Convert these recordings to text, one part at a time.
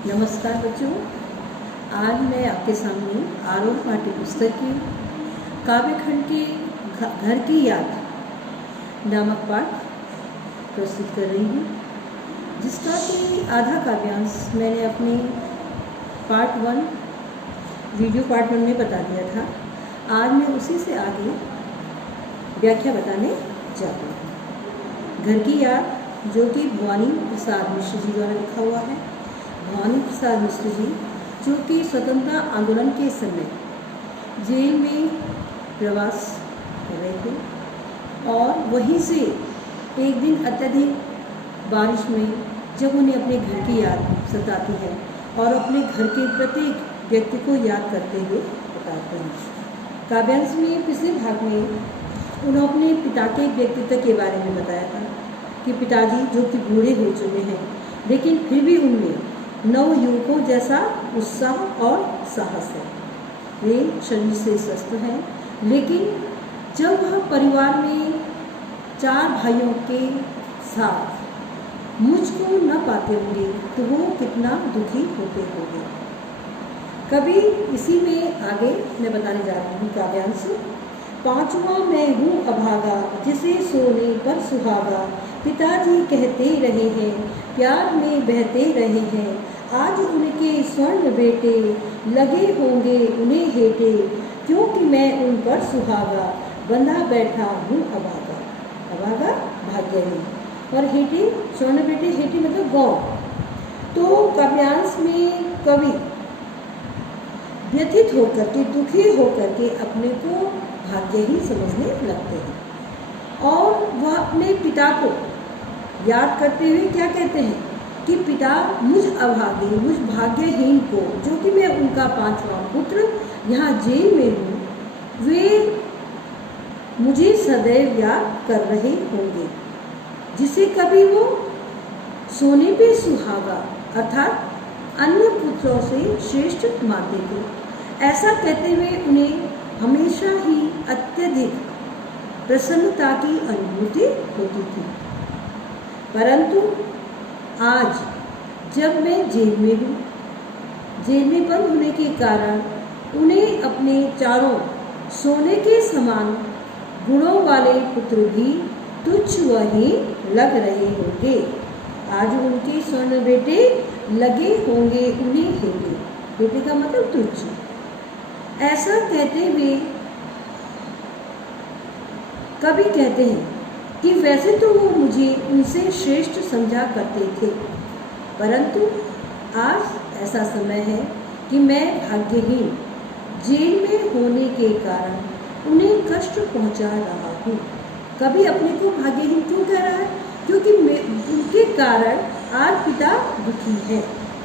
नमस्कार बच्चों, आज मैं आपके सामने आरोह पाठ्य पुस्तक की काव्यखंड के घर की याद नामक पाठ प्रस्तुत कर रही हूँ, जिसका कि आधा काव्यांश मैंने अपने पार्ट 1 वीडियो पार्ट 1 में बता दिया था। आज मैं उसी से आगे व्याख्या बताने जाती हूँ। घर की याद, जो कि भवानी प्रसाद मिश्र जी द्वारा लिखा हुआ है। भवानी प्रसाद मिश्र जी, जो कि स्वतंत्रता आंदोलन के समय जेल में प्रवास कर रहे थे और वहीं से एक दिन अत्यधिक बारिश में जब उन्हें अपने घर की याद सताती है और अपने घर के प्रत्येक व्यक्ति को याद करते हुए बताते हैं। काव्यांश में पिछले भाग में उन्होंने अपने पिता के व्यक्तित्व के बारे में बताया था कि पिताजी जो कि बूढ़े हो चुके हैं, लेकिन फिर भी उनमें नव युवकों जैसा उत्साह और साहस है। वे शरीर से स्वस्थ हैं, लेकिन जब वह परिवार में 4 भाइयों के साथ मुझको न पाते होंगे तो वो कितना दुखी होते होंगे। कभी इसी में आगे मैं बताने जा रही हूँ काव्यांश। 5वां मैं हूँ अभागा, जिसे सोने पर सुहागा, पिताजी कहते रहे हैं, प्यार में बहते रहे हैं, आज उनके स्वर्ण बेटे, लगे होंगे उन्हें हेटे, क्योंकि मैं उन पर सुहागा, बंधा बैठा हूँ अभागा। अभागा भाग्यहीन, और हेटे स्वर्ण बेटे, हेटे मतलब गौर। तो काव्यांश में कवि व्यथित होकर के, दुखी होकर के अपने को भाग्यहीन समझने लगते हैं और वह अपने पिता को याद करते हुए क्या कहते हैं कि पिता, मुझ अभागे, मुझ भाग्यहीन को, जो कि मैं उनका 5वां पुत्र यहाँ जेल में हूँ, वे मुझे सदैव याद कर रहे होंगे, जिसे कभी वो सोने पे सुहागा अर्थात अन्य पुत्रों से श्रेष्ठ मानते थे। ऐसा कहते हुए उन्हें हमेशा ही अत्यधिक प्रसन्नता की अनुभूति होती थी। परंतु आज जब मैं जेल में हूँ, जेल में बंद होने के कारण उन्हें अपने चारों सोने के समान गुणों वाले पुत्र भी तुच्छ वही लग रहे होंगे। आज उनके स्वर्ण बेटे लगे होंगे उन्हें हेटे, बेटे का मतलब तुच्छ। ऐसा कहते हुए कवि कहते हैं कि वैसे तो वो मुझे उनसे श्रेष्ठ समझा करते थे, परंतु आज ऐसा समय है कि मैं भाग्यहीन जेल में होने के कारण उन्हें कष्ट पहुंचा रहा हूँ। कभी अपने को भाग्यहीन क्यों कह रहा है? क्योंकि उनके कारण आज पिता दुखी है,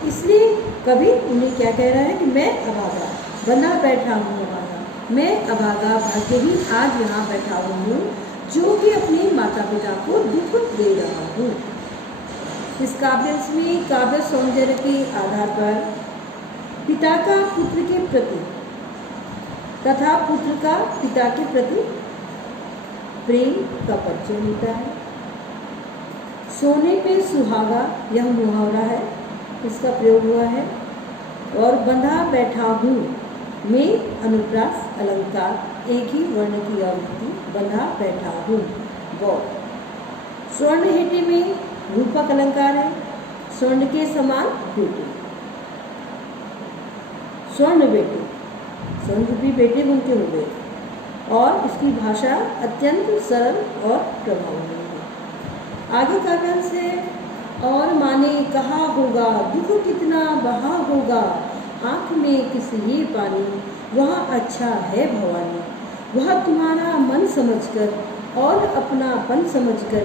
इसलिए कभी उन्हें क्या कह रहा है कि मैं अभागा, बंधा बैठा हूँ अभागा, मैं अभागा भाग्यहीन आज यहाँ बैठा हूँ, जो कि अपने माता पिता को दुख दे रहा हूँ। इस काव्यांश में काव्य सौंदर्य के आधार पर पिता का पुत्र के प्रति तथा पुत्र का पिता के प्रति प्रेम का परिचय मिलता है। सोने पे सुहागा यह मुहावरा है, इसका प्रयोग हुआ है। और बंधा बैठा हूँ में अनुप्रास अलंकार, एक ही वर्ण की आवृत्ति, बंधा बैठा हूँ गौर। स्वर्ण हेटे में रूपक अलंकार है, स्वर्ण के समान बेटे, स्वर्ण बेटे, स्वर्ण रूपी बेटे उनके हो गए, और इसकी भाषा अत्यंत सरल और प्रभावशाली है। आगे काव्यांश है, और माने कहा होगा, दुख कितना बहा होगा, आँख में किस ये पानी, वहाँ अच्छा है भवानी, वह तुम्हारा मन समझकर और अपनापन समझकर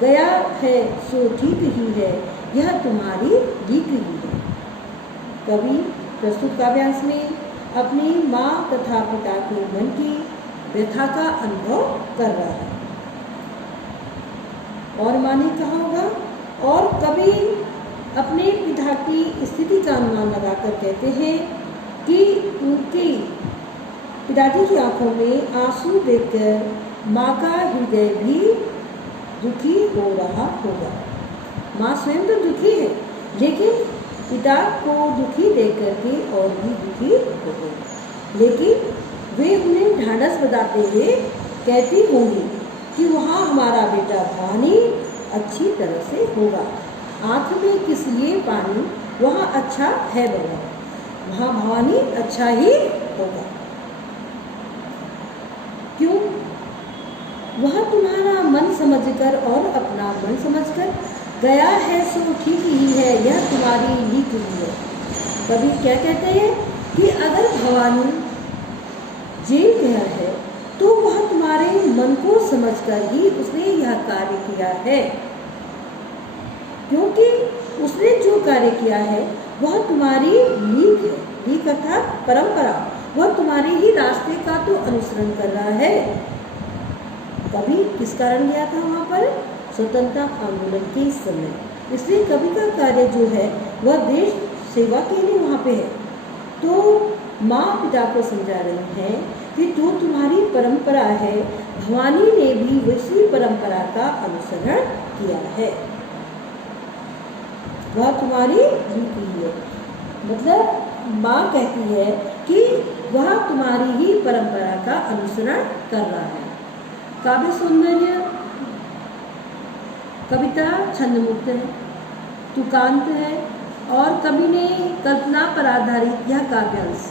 गया है सो ठीक ही है, यह तुम्हारी लीक ही है। कवि प्रस्तुत काव्यांश में अपनी माँ तथा पिता के मन की व्यथा का अनुभव कर रहा है। और माने कहा होगा, और कवि अपने पिता की स्थिति का अनुमान लगाकर कहते हैं कि उनके पिताजी की आंखों में आंसू देखकर माँ का हृदय भी दुखी हो रहा होगा। माँ स्वयं तो दुखी है, लेकिन पिता को दुखी देख करके और भी दुखी हो गई, लेकिन वे उन्हें ढाढ़स बधाते हुए कहती होंगी कि वहाँ हमारा बेटा भवानी अच्छी तरह से होगा। आँख में किस लिए पानी, वहाँ अच्छा है बना, वहाँ भवानी अच्छा ही होगा। क्यों? वह तुम्हारा मन समझकर और अपना मन समझकर गया है सो ठीक ही है, यह तुम्हारी लीक ही है। कभी क्या कहते हैं कि अगर भवानी जेल गया है तो वह तुम्हारे मन को समझकर ही उसने यह कार्य किया है, क्योंकि उसने जो कार्य किया है वह तुम्हारी लीक है। लीक अर्थात परंपरा, वह तुम्हारे ही रास्ते का तो अनुसरण कर रहा है। कभी किस कारण गया था वहाँ पर? स्वतंत्रता आंदोलन के समय। इसलिए कवि का कार्य जो है वह देश सेवा के लिए वहाँ पे है। तो माँ पिता को समझा रही हैं कि जो तुम्हारी परंपरा है, भवानी ने भी वैसी परंपरा का अनुसरण किया है, वह तुम्हारी रीति है। मतलब माँ कहती है कि वह तुम्हारी ही परंपरा का अनुसरण कर रहा है। काव्य सौंदर्य कविता छंदमुक्त है, तुकांत है और कवि ने कल्पना पर आधारित यह काव्यांश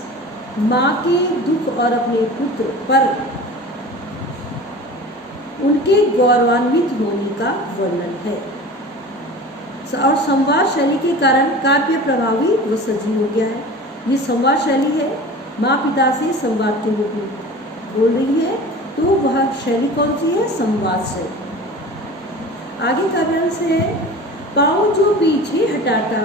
माँ के दुख और अपने पुत्र पर उनके गौरवान्वित होने का वर्णन है। और संवाद शैली के कारण काव्य प्रभावी व सजीव हो गया है। ये संवाद शैली है, माँ पिता से संवाद के रूप में बोल रही है, तो वह शैली कौन सी है? संवाद शैली। आगे काव्यांश है, पाँव जो पीछे हटाता,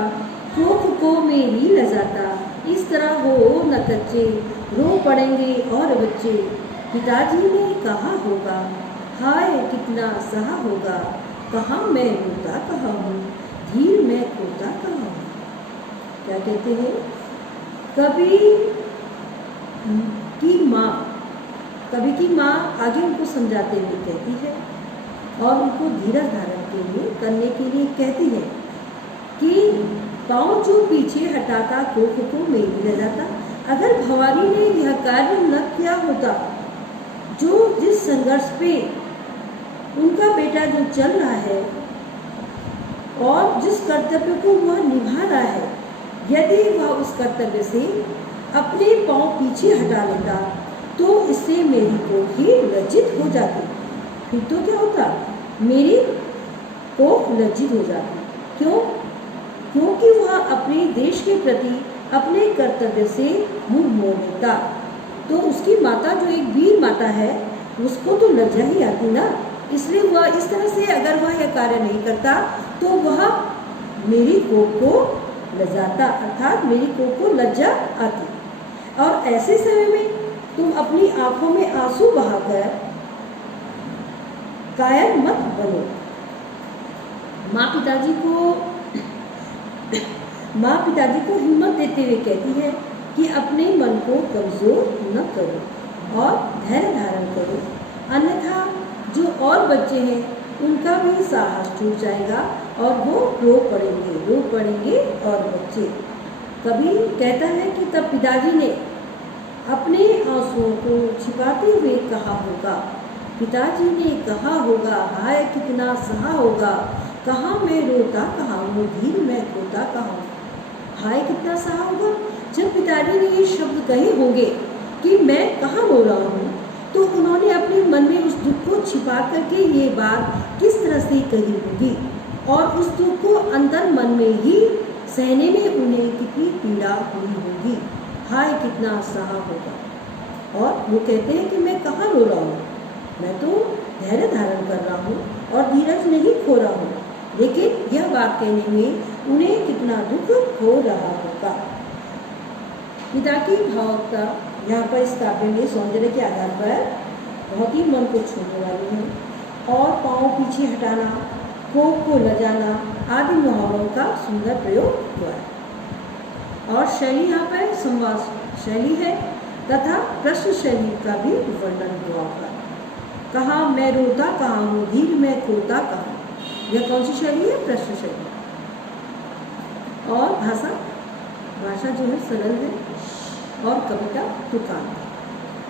कोख को मेरी लजाता, इस तरह हो न कच्चे, रो पड़ेंगे और बच्चे। पिताजी ने कहा होगा, हाय कितना सहा होगा, कहाँ मैं रोता कहाँ हूँ, धीर मैं खोता कहाँ हूँ। क्या कहते हैं? कवि की माँ आगे उनको समझाते हुए कहती है और उनको धीरज धारण के लिए करने के लिए कहती है कि पाँव जो पीछे हटाता, कोख को मेरी ले जाता। अगर भवानी ने यह कार्य न किया होता, जो जिस संघर्ष पे उनका बेटा जो चल रहा है और जिस कर्तव्य को वह निभा रहा है, यदि वह उस कर्तव्य से अपने पाँव पीछे हटा लेता तो इससे मेरी कोख ही लज्जित हो जाती। फिर तो क्या होता? मेरी कोख लज्जित हो जाती। क्यों? क्योंकि वह अपने देश के प्रति अपने कर्तव्य से मुंह मोड़ लेता, तो उसकी माता जो एक वीर माता है उसको तो लज्जा ही आती ना। इसलिए वह इस तरह से अगर वह यह कार्य नहीं करता तो वह मेरी कोख को लजाता, अर्थात मेरी कोख को लज्जा आती। और ऐसे समय में तुम अपनी आंखों में आंसू बहाकर कायर मत बनो। माँ पिताजी को हिम्मत देते हुए कहती है कि अपने मन को कमजोर न करो और धैर्य धारण करो, अन्यथा जो और बच्चे हैं उनका भी साहस टूट जाएगा और वो रो पड़ेंगे और बच्चे। कभी कहता है कि तब पिताजी ने अपने आंसुओं को छिपाते हुए कहा होगा, पिताजी ने कहा होगा, हाय कितना सहा होगा, कहाँ मैं रोता कहाँ हूँ, धीर मैं खोता कहाँ हूँ। हाय कितना सहा होगा, जब पिताजी ने ये शब्द कहे होंगे कि मैं कहाँ रो रहा हूँ, तो उन्होंने अपने मन में उस दुख को छिपा करके ये बात किस तरह से कही होगी और उस दुख को अंदर मन में ही सहने में उन्हें कितनी पीड़ा हुई होगी। हाय कितना सहा होगा। और वो कहते हैं कि मैं कहाँ रो रहा हूँ, मैं तो धैर्य धारण कर रहा हूँ और धीरज नहीं खो रहा हूँ, लेकिन यह बात कहने में उन्हें कितना दुख हो रहा होगा। पिता की भावुकता यहाँ पर इस काव्य में सौंदर्य के आधार पर बहुत ही मन को छूने वाली है और पाँव पीछे हटाना, कोख को लजाना आदि मुहावरों का सुंदर प्रयोग हुआ है। और शैली यहाँ पर संवाद शैली है तथा प्रश्न शैली का भी वर्णन हुआ होगा। कहाँ मैं रोता कहाँ हूँ, धीर मैं खोता कहाँ। यह कौन सी शैली है? प्रश्न शैली। और भाषा जो है सरल है और कविता तुकार।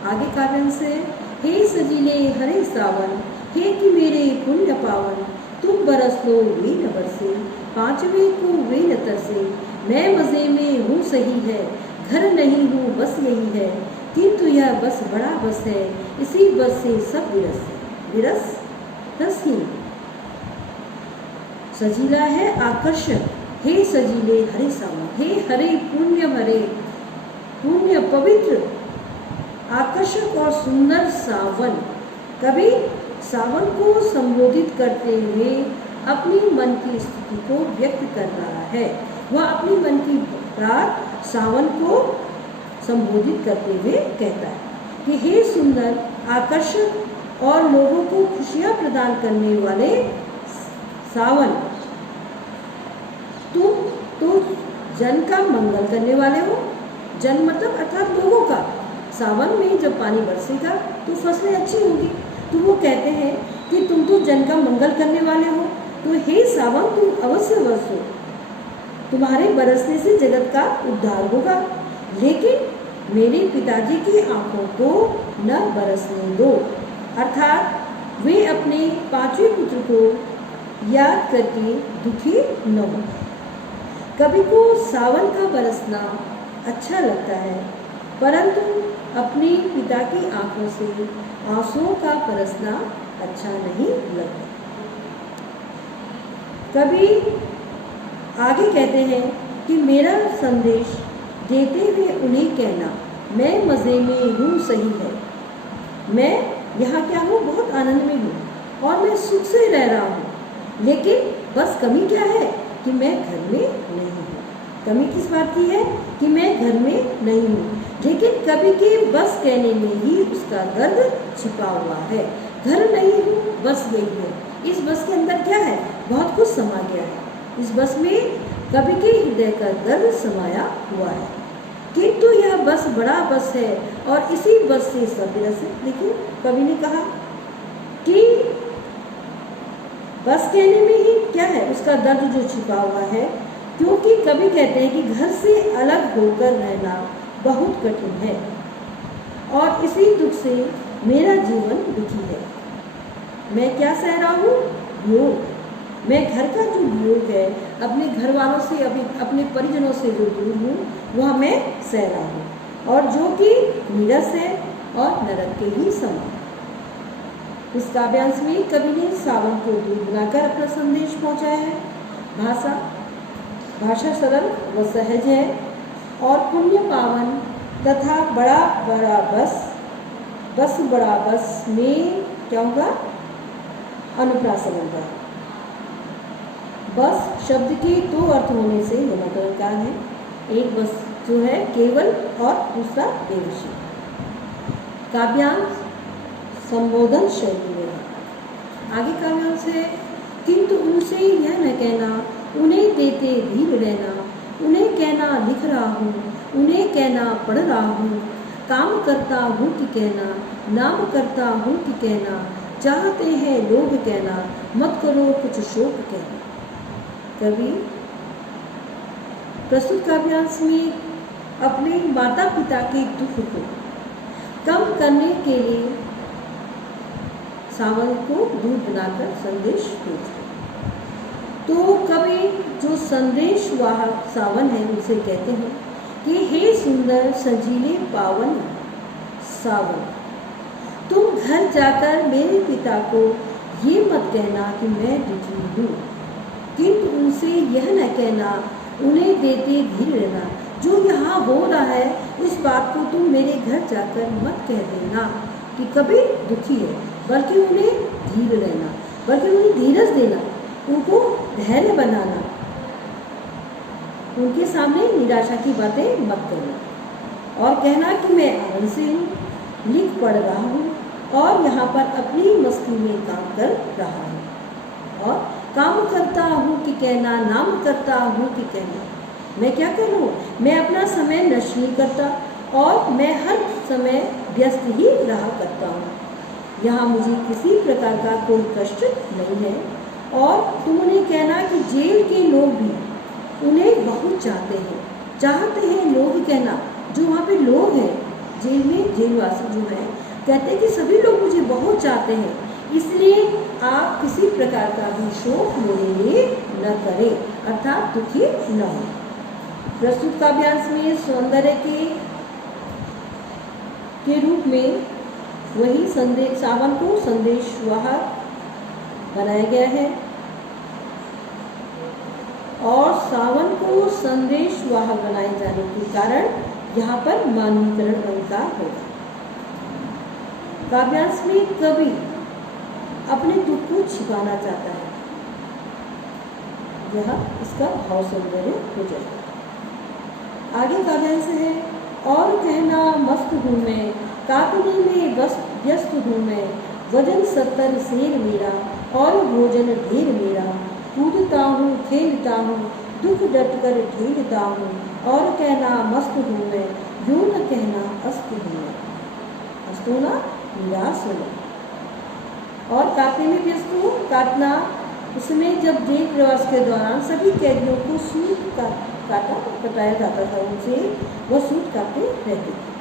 आगे काव्यांश है, हे सजीले हरे सावन, हे कि मेरे पुण्य पावन, तुम बरस लो वे न बरसे, पांचवे को वे न तरसे, मैं मजे में हूँ सही है, घर नहीं हूँ बस यही है, किंतु यह बस बड़ा बस है, इसी बस से सब विरस है। विरस रसहीन, सजीला है आकर्षक, हे सजीले हरे सावन, हे हरे पुण्य पवित्र आकर्षक और सुंदर सावन। कवि सावन को संबोधित करते हुए अपनी मन की स्थिति को व्यक्त कर रहा है। वह अपनी मन की बात सावन को संबोधित करते हुए कहता है कि हे सुंदर आकर्षक और लोगों को खुशियां प्रदान करने वाले सावन, तुम तो जन का मंगल करने वाले हो। जन मतलब अर्थात लोगों का। सावन में जब पानी बरसेगा तो फसलें अच्छी होंगी। तो वो कहते हैं कि तुम तो जन का मंगल करने वाले हो, तो हे सावन तुम अवश्य बरसो, तुम्हारे बरसने से जगत का उद्धार होगा। लेकिन मेरे पिताजी की आंखों को न बरसने दो। अर्थात वे अपने पांचवें पुत्र को याद करके दुखी न हो। कवि को सावन का बरसना अच्छा लगता है, परंतु अपने पिता की आंखों से आंसुओं का बरसना अच्छा नहीं लगता। कवि आगे कहते हैं कि मेरा संदेश देते हुए उन्हें कहना, मैं मज़े में हूँ सही है, मैं यहाँ क्या हूँ, बहुत आनंद में हूँ और मैं सुख से रह रहा हूँ, लेकिन बस कमी क्या है कि मैं घर में नहीं हूँ। कमी किस बात की है कि मैं घर में नहीं हूँ, लेकिन कवि के बस कहने में ही उसका दर्द छिपा हुआ है। घर नहीं हूँ बस यही है। इस बस के अंदर क्या है, बहुत कुछ समा गया है। इस बस में कवि के हृदय का दर्द समाया हुआ है, किंतु यह बस बड़ा बस है और इसी बस से सब रस है। लेकिन कवि ने कहा कि बस कहने में ही क्या है, उसका दर्द जो छिपा हुआ है, क्योंकि कवि कहते हैं कि घर से अलग होकर रहना बहुत कठिन है और इसी दुख से मेरा जीवन दुखी है। मैं क्या सह रहा हूँ, वियोग। मैं घर का जो वियोग है, अपने घर वालों से, अपने परिजनों से जो दूर हूँ, वह मैं सह रहा हूँ, और जो कि नीरस है और नरक के ही समान। इस काव्यांश में कवि ने सावन को दूध बनाकर अपना संदेश पहुँचाया है। भाषा सरल व सहज है और पुण्य पावन तथा बड़ा बस में क्या होगा, अनुप्रासन होगा। बस शब्द के दो अर्थ होने से अलंकार है। एक बस जो है केवल और दूसरा बेविषय। काव्यांश संबोधन शैली में आगे काव्यांश है, किंतु उनसे यह न कहना, उन्हें देते धीर रहना, उन्हें कहना लिख रहा हूँ, उन्हें कहना पढ़ रहा हूँ, काम करता हूँ कि कहना, नाम करता हूँ कि कहना, चाहते हैं लोग कहना, मत करो कुछ शोक कहना। कवि प्रस्तुत काव्यांश में अपने माता पिता के दुख को कम करने के लिए सावन को दूध बनाकर संदेश भेजते। तो कवि जो संदेश वाहक सावन है, उनसे कहते हैं कि हे सुंदर सजीले पावन सावन, तुम घर जाकर मेरे पिता को ये मत कहना कि मैं दुखी हूँ, किंतु उनसे यह न कहना, उन्हें देते धीर रहना। जो यहाँ हो रहा है, इस बात को तुम मेरे घर जाकर मत कह देना कि कभी दुखी है, बल्कि उन्हें धीर रहना, बल्कि उन्हें धीरज देना, उनको धैर्य बनाना, उनके सामने निराशा की बातें मत करना और कहना कि मैं आनंद से हूँ, लिख पढ़ रहा हूँ और यहाँ पर अपनी मस्ती में काम कर रहा हूँ, और काम करता हूँ कि कहना, नाम करता हूँ कि कहना। मैं क्या कर रहा हूँ, मैं अपना समय नष्ट नहीं करता और मैं हर समय व्यस्त ही रहा करता हूँ। यहाँ मुझे किसी प्रकार का कोई कष्ट नहीं है। और तुम उन्हें कहना कि जेल के लोग भी उन्हें बहुत चाहते हैं। चाहते हैं लोग कहना, जो वहाँ पे लोग हैं जेल में, जेलवासी जो है, कहते हैं कि सभी लोग मुझे बहुत चाहते हैं, इसलिए आप किसी प्रकार का भी शोक मेरे लिए न करें, अर्थात दुखी न हो। प्रस्तुत काव्यांश में सौंदर्य के रूप में वही संदेश, सावन को संदेशवाहक बनाया गया है और सावन को संदेशवाहक बनाए जाने के कारण यहाँ पर मानवीकरण अलंकार होगा। काव्यांश में कवि अपने दुख को छिपाना चाहता है, यह इसका भाव सौंदर्य हो जाएगा। आगे काव्यांश है, और कहना मस्त हूँ मैं, काटने में बस व्यस्त हूँ मैं, वजन 70 शेर मेरा और भोजन ढेर मेरा, कूदता हूँ खेलता हूँ दुख डट कर झेलता हूँ, और कहना मस्त हूँ मैं, यूं न कहना अस्त हूँ मैं। अस्त होना निराश होना। और काटने में व्यस्त हूँ, काटना उसमें जब जेल प्रवास के दौरान सभी कैदियों को सूट कटाया जाता था, उनसे वह सूट काटते रहते थे।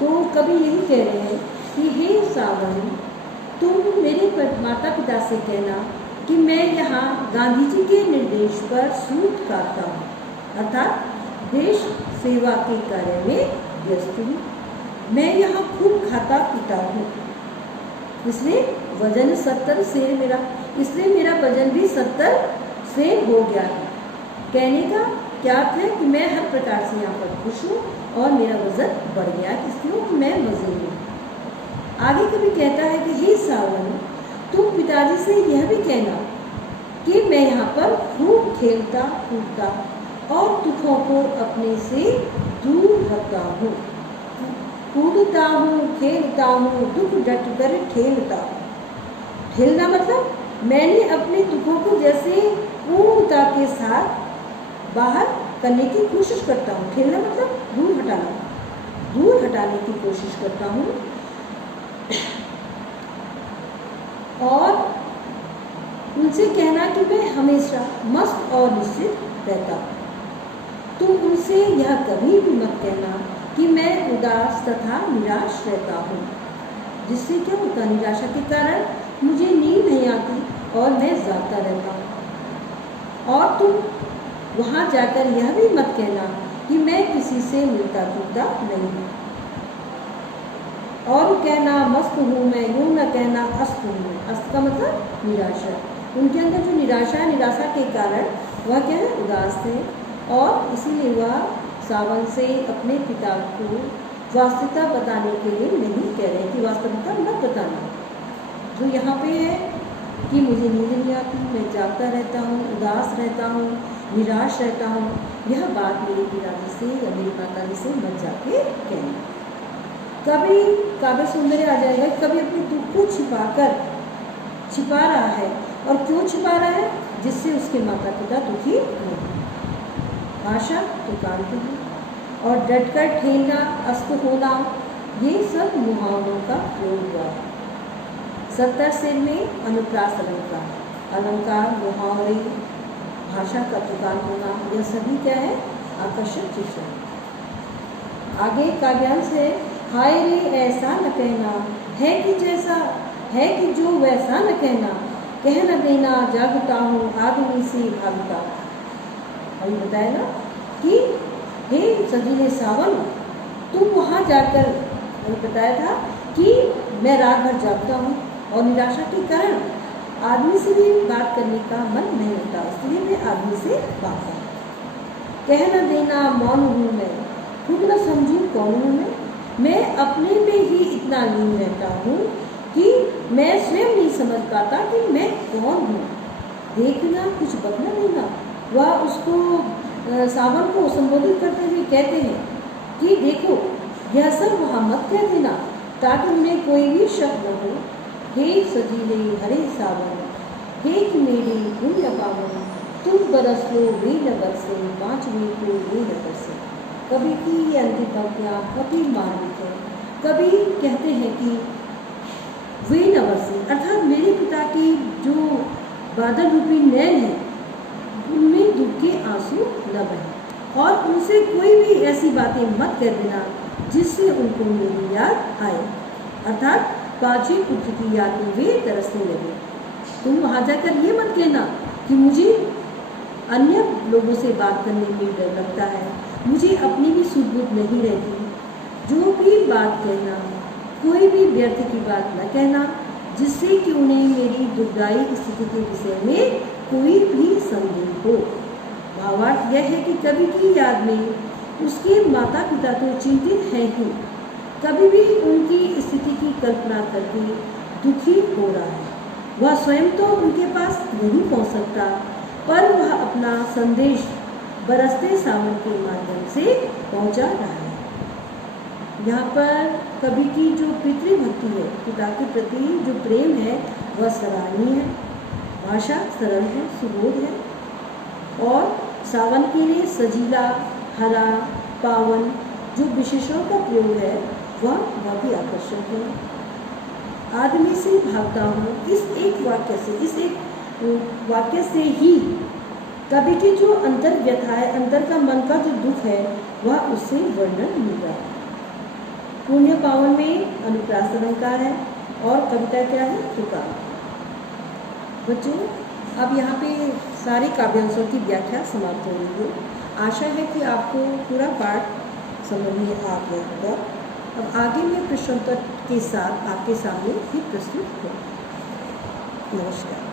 तो कभी यही कह रहे हैं कि हे सावन, तुम मेरे माता पिता से कहना कि मैं यहाँ गांधी जी के निर्देश पर सूट काटता हूँ, अर्थात देश सेवा के कार्य में व्यस्त हूँ। मैं यहाँ खूब खाता पीता हूँ, इसलिए वजन 70 शेर मेरा, इसलिए मेरा वजन भी 70 शेर हो गया है। कहने का क्या अर्थ है कि मैं हर प्रकार से यहाँ पर खुश हूँ और मेरा वजन बढ़ गया, इसलिए मैं मजे में। आगे कभी कहता है कि हे सावन, तुम पिताजी से यह भी कहना कि मैं यहाँ पर खूब खेलता कूदता और दुखों को अपने से दूर रखता हूँ, कूदता हूँ खेलता हूँ दुख डट कर ठेलता हूँ। ठेलना मतलब मैंने अपने दुखों को जैसे पूर्णता के साथ बाहर करने की कोशिश करता हूँ। ठेलना मतलब दूर हटाना, दूर हटाने की कोशिश करता हूँ। और उनसे कहना कि मैं हमेशा मस्त और निश्चित रहता हूँ। तुम उनसे यह कभी भी मत कहना कि मैं उदास तथा निराश रहता हूँ, जिससे क्या होता, निराशा के कारण मुझे नींद नहीं आती और मैं जागता रहता हूँ। और तुम वहाँ जाकर यह भी मत कहना कि मैं किसी से मिलता जुलता नहीं हूँ। और कहना मस्त हूँ मैं, यूँ न कहना अस्त हूँ। अस्त का मतलब निराशा। उनके अंदर जो निराशा है, निराशा के कारण वह क्या है, उदास थे, और इसीलिए वह सावन से अपने पिता को वास्तविकता बताने के लिए नहीं कह रहे कि वास्तविकता मत बताना। जो यहाँ पे है कि मुझे नींद नहीं आती, मैं जागता रहता हूँ, उदास रहता हूँ, निराश रहता हूँ, यह बात मेरे पिताजी से या मेरी माताजी से मत जाके कहना। कभी काव्य सौंदर्य आ जाएगा, कभी अपने दुख को छिपा रहा है, और क्यों छिपा रहा है, जिससे उसके माता पिता दुखी हो। भाषा तो कांति है, और डटकर ठेलना, अस्त होना, ये सब मुहावरों का प्रयोग हुआ है। 70 शेर में अनुप्रास अलंकार, अलंकार, मुहावरे, भाषा का प्रकार होना, यह सभी क्या है, आकर्षक चीजें। आगे काव्यांश है, हाय रे ऐसा न कहना है कि जैसा है कि जो वैसा न कहना, कह न देना जागता हूँ आदमी से भागता। अभी बताया ना कि हे सजीले सावन, तुम वहाँ जाकर, मैंने बताया था कि मैं रात भर जागता हूँ और निराशा के कारण आदमी से भी बात करने का मन नहीं होता, इसलिए मैं आदमी से भागता हूँ। कह न देना मौन हूँ मैं, खुद न समझूँ कौन हूँ मैं अपने में ही इतना लीन रहता हूँ कि मैं स्वयं नहीं समझ पाता कि मैं कौन हूँ। देखना कुछ बदला देना, वह उसको सावन को संबोधित करते हुए कहते हैं कि देखो यह सब वहाँ मत कह देना, ताकि उन्हें कोई भी शक न हो। हे सजीले हरे सावन, हे कि मेरी पुण्य पावन, तुम बरस लो वे न बरसे, 5 वे को वे न बरसे। कभी की ये अंतिम पंक्तियाँ कभी मार्मिक है, कभी कहते हैं कि वे न बरसे, अर्थात मेरे पिता की जो बादल रूपी नैन है, उनमें दुख के आंसू न बहे और उनसे कोई भी ऐसी बातें मत कर देना जिससे उनको मेरी याद आए, अर्थात पांचवी पुत्र की याद में वे तरसने लगे। तुम वहाँ जाकर ये मत कहना कि मुझे अन्य लोगों से बात करने में डर लगता है, मुझे अपनी भी सुध-बुध नहीं रहती। जो भी बात कहना, कोई भी व्यर्थ की बात न कहना जिससे कि उन्हें मेरी दुखदायी स्थिति के विषय में कोई भी संदेह हो। भावार्थ यह है कि कभी की याद में उसके माता पिता तो चिंतित हैं ही, कभी भी उनकी स्थिति की कल्पना करके दुखी हो रहा है। वह स्वयं तो उनके पास नहीं पहुंच सकता, पर वह अपना संदेश बरसते सावन के माध्यम से पहुंचा रहा है। यहाँ पर कवि की जो पितृभक्ति है, पिता के प्रति जो प्रेम है, वह सराहनीय है। भाषा सरल है, सुबोध है और सावन के लिए सजीला, हरा, पावन जो विशेषणों का प्रयोग है वह बहुत ही आकर्षक है। आदमी से भागता हूँ, इस एक वाक्य से, इस एक वाक्य से ही कवि की जो अंतर व्यथा है, अंतर का मन का जो दुख है, वह उससे वर्णन मिल रहा है। पुण्य पावन में अनुप्रास अलंकार है और कविता क्या है, पुकार। बच्चों, अब यहाँ पे सारे काव्यांशों की व्याख्या समाप्त हो रही है। आशा है कि आपको पूरा पाठ समझ में आ गया होगा। अब आगे मैं प्रश्नोत्तर के साथ आपके सामने ही प्रस्तुत हूँ। नमस्कार।